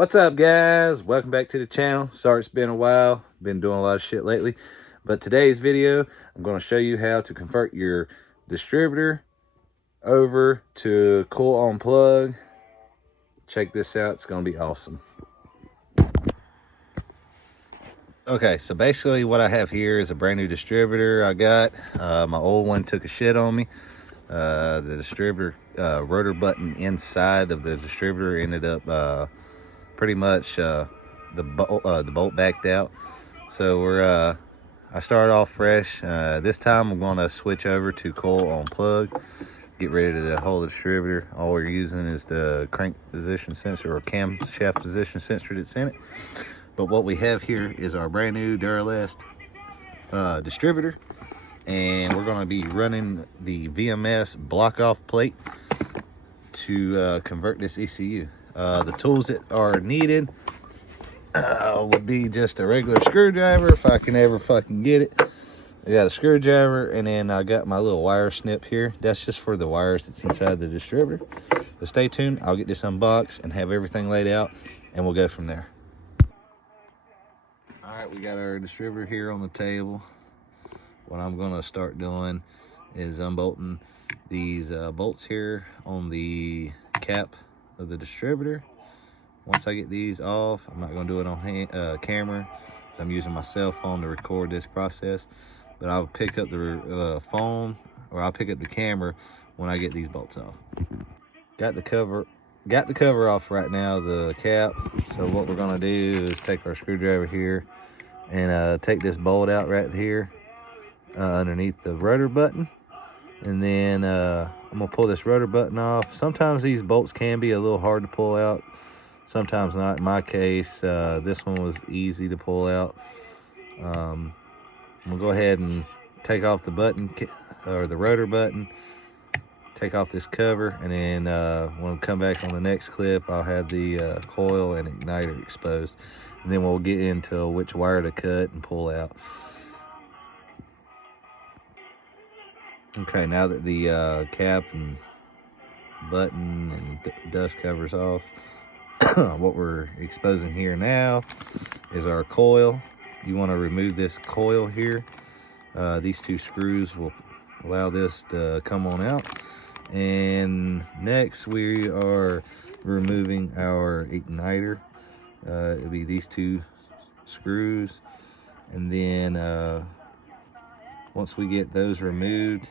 What's up, guys? Welcome back to the channel. Sorry it's been a while. Been doing a lot of shit lately. But today's video, I'm going to show you how to convert your distributor over to Coil on plug. Check this out. It's going to be awesome. Okay, so basically what I have here is a brand new distributor I got. My old one took a shit on me. The distributor rotor button inside of the distributor ended up pretty much the bolt backed out. So I started off fresh. This time I'm going to switch over to Coil on plug. Get ready to hold the distributor. All we're using is the crank position sensor or camshaft position sensor that's in it. But what we have here is our brand new Duralast distributor, and we're going to be running the VMS block off plate to convert this ECU. The tools that are needed would be just a regular screwdriver if I can ever fucking get it. I got a screwdriver, and then I got my little wire snip here. That's just for the wires that's inside the distributor. But stay tuned. I'll get this unboxed and have everything laid out, and we'll go from there. All right, we got our distributor here on the table. What I'm going to start doing is unbolting these bolts here on the cap of the distributor. Once I get these off, I'm not going to do it on camera, because I'm using my cell phone to record this process. But I'll pick up the phone, or I'll pick up the camera when I get these bolts off. Got the cover off right now, the cap. So what we're going to do is take our screwdriver here and take this bolt out right here underneath the rotor button. And then I'm going to pull this rotor button off. Sometimes these bolts can be a little hard to pull out, sometimes not. In my case, this one was easy to pull out. I'm gonna go ahead and take off the button, or the rotor button, take off this cover, and then when we come back on the next clip, I'll have the coil and igniter exposed, and then we'll get into which wire to cut and pull out. Okay, now that the cap and button and dust covers off, what we're exposing here now is our coil. You want to remove this coil here. These two screws will allow this to come on out. And next we are removing our igniter. It'll be these two screws. And then once we get those removed,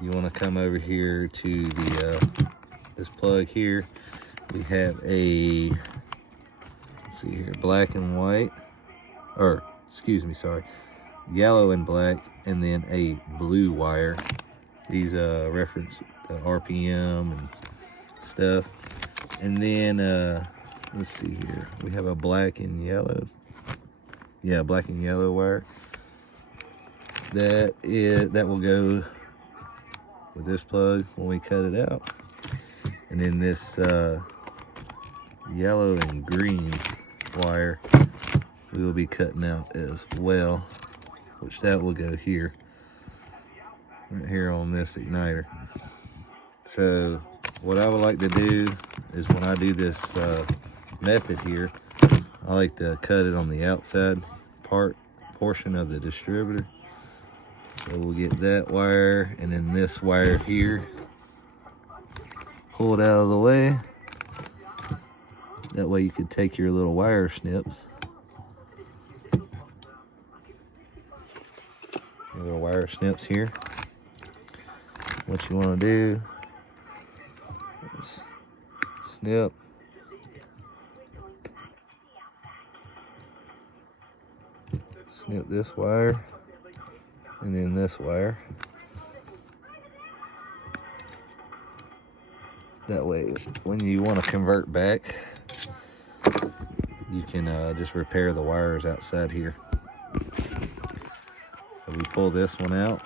you want to come over here to the this plug here. We have a, let's see here, black and white, or excuse me, sorry, yellow and black, and then a blue wire. These reference the RPM and stuff. And then let's see here, we have a black and yellow, black and yellow wire that will go with this plug when we cut it out. And then this yellow and green wire we will be cutting out as well, which that will go here, right here on this igniter. So what I would like to do is, when I do this method here, I like to cut it on the outside portion of the distributor. So we'll get that wire, and then this wire here pulled out of the way. That way you could take your little wire snips. Little wire snips here. What you want to do is snip, this wire, and then this wire. That way, when you want to convert back, you can just repair the wires outside here. So we pull this one out,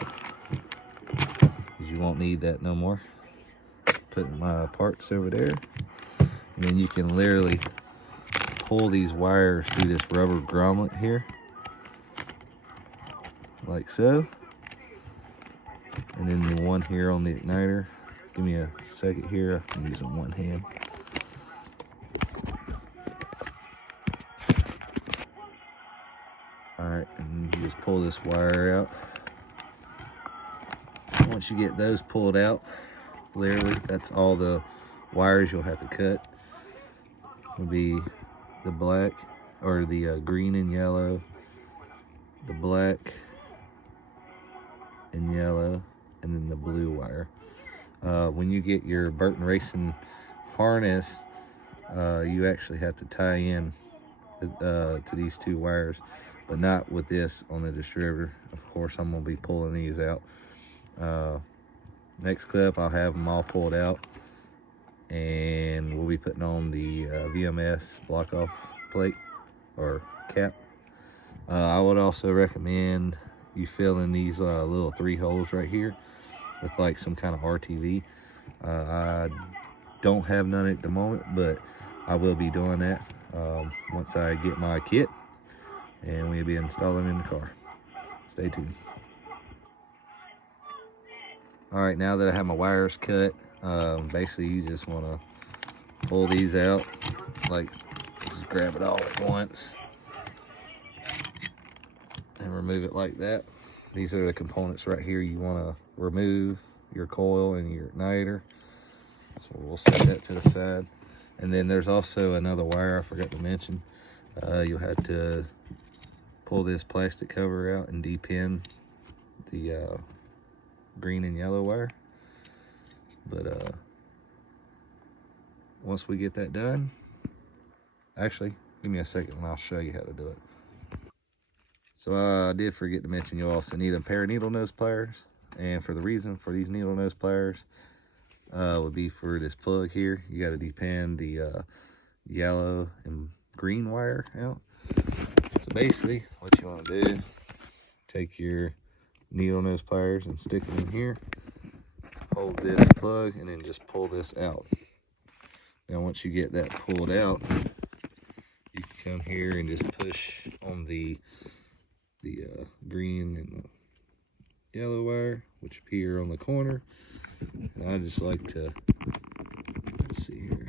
because you won't need that no more. Putting my parts over there, and then you can literally pull these wires through this rubber grommet here, like so. And then the one here on the igniter. Give me a second here, I'm using one hand. pull this wire out. Once you get those pulled out, clearly, that's all the wires you'll have to cut. Will be the black, or the green and yellow, the black and yellow, and then the blue wire. When you get your Burton racing harness, you actually have to tie in to these two wires, but not with this on the distributor. Of course, I'm going to be pulling these out. Next clip, I'll have them all pulled out, and we'll be putting on the VMS block off plate or cap. I would also recommend you fill in these little 3 holes right here with like some kind of RTV. I don't have none at the moment, but I will be doing that once I get my kit, and we'll be installing in the car. Stay tuned. All right, now that I have my wires cut, basically you just want to pull these out, like just grab it all at once and remove it like that. These are the components right here you want to remove: your coil and your igniter. So we'll set that to the side. And then there's also another wire I forgot to mention. You'll have to pull this plastic cover out and depin the green and yellow wire. But once we get that done, actually, give me a second and I'll show you how to do it. So I did forget to mention you also need a pair of needle nose pliers. And for the reason for these needle nose pliers would be for this plug here. You got to depin the yellow and green wire out. So basically what you want to do, take your needle nose pliers and stick them in here, hold this plug, and then just pull this out. Now once you get that pulled out, you can come here and just push on the green and yellow wire, which appear on the corner. And I just like to, let's see here,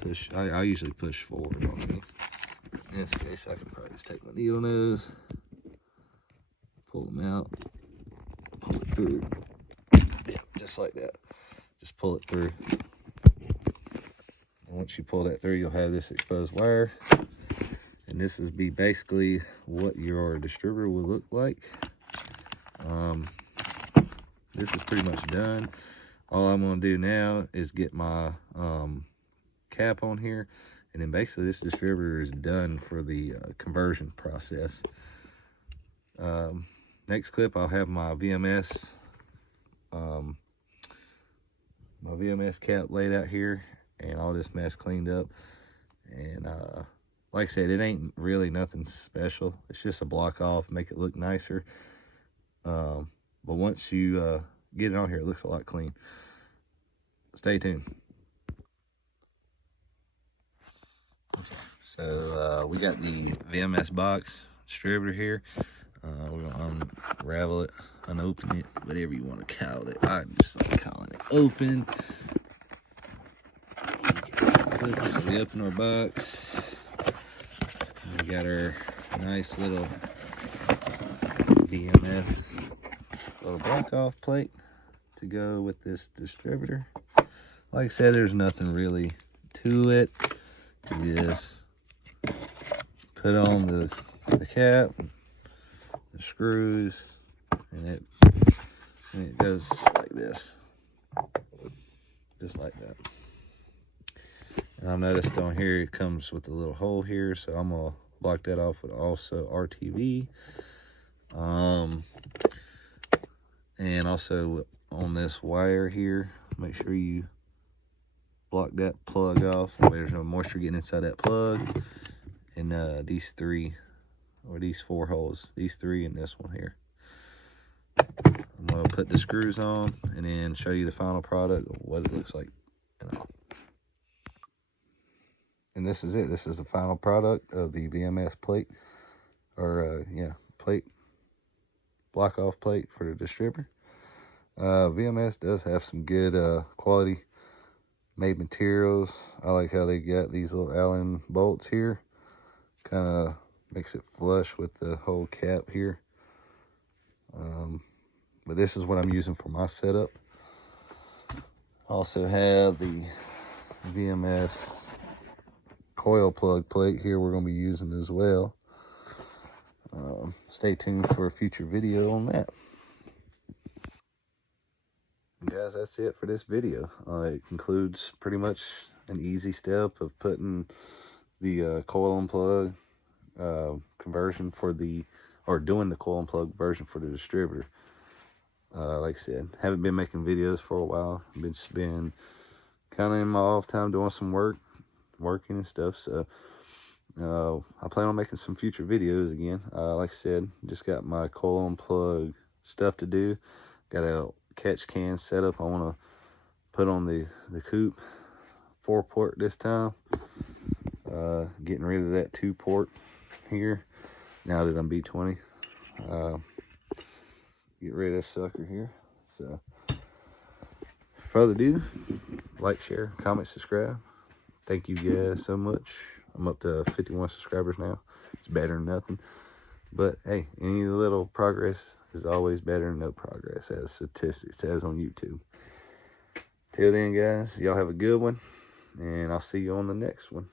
push. I usually push forward on these. In this case, I can probably just take my needle nose, pull them out, pull it through. Yeah, just like that. Just pull it through. And once you pull that through, you'll have this exposed wire. And this is basically what your distributor will look like. This is pretty much done. All I'm going to do now is get my cap on here, and then basically this distributor is done for the conversion process. Next clip, I'll have my VMS cap laid out here and all this mess cleaned up. And like I said, it ain't really nothing special. It's just a block off, make it look nicer. But once you get it on here, it looks a lot clean. Stay tuned. Okay, so we got the VMS box distributor here. We're gonna unravel it, unopen it, whatever you want to call it. I just like calling it open. So we open our box. We got our nice little VMS little block off plate to go with this distributor. Like I said, there's nothing really to it. You just put on the cap, the screws, and it goes like this, just like that. And I've noticed on here it comes with a little hole here, so I'm gonna block that off with also RTV. And also on this wire here, make sure you block that plug off. That way there's no moisture getting inside that plug. And these 3 or these 4 holes, these 3 and this one here. I'm gonna put the screws on and then show you the final product, what it looks like and all. And this is it. This is the final product of the VMS plate, or plate, block off plate for the distributor. VMS does have some good quality made materials. I like how they got these little Allen bolts here, kind of Makes it flush with the whole cap here. But this is what I'm using for my setup. Also have the VMS coil plug plate here we're going to be using as well. Stay tuned for a future video on that. Guys, that's it for this video. It concludes pretty much an easy step of putting the coil and plug conversion for the, or doing the coil and plug version for the distributor. Like I said, haven't been making videos for a while. I've just been kind of in my off time doing some working and stuff. So I plan on making some future videos again. Like I said, just got my coil and plug stuff to do. Got a catch can set up I want to put on the coupe, 4-port this time. Getting rid of that 2-port here now that I'm B20. Get rid of this sucker here. So further ado, like, share, comment, subscribe. Thank you guys so much. I'm up to 51 subscribers now. It's better than nothing, but hey, any little progress is always better than no progress, as statistics says on YouTube. Till then, guys, y'all have a good one, and I'll see you on the next one.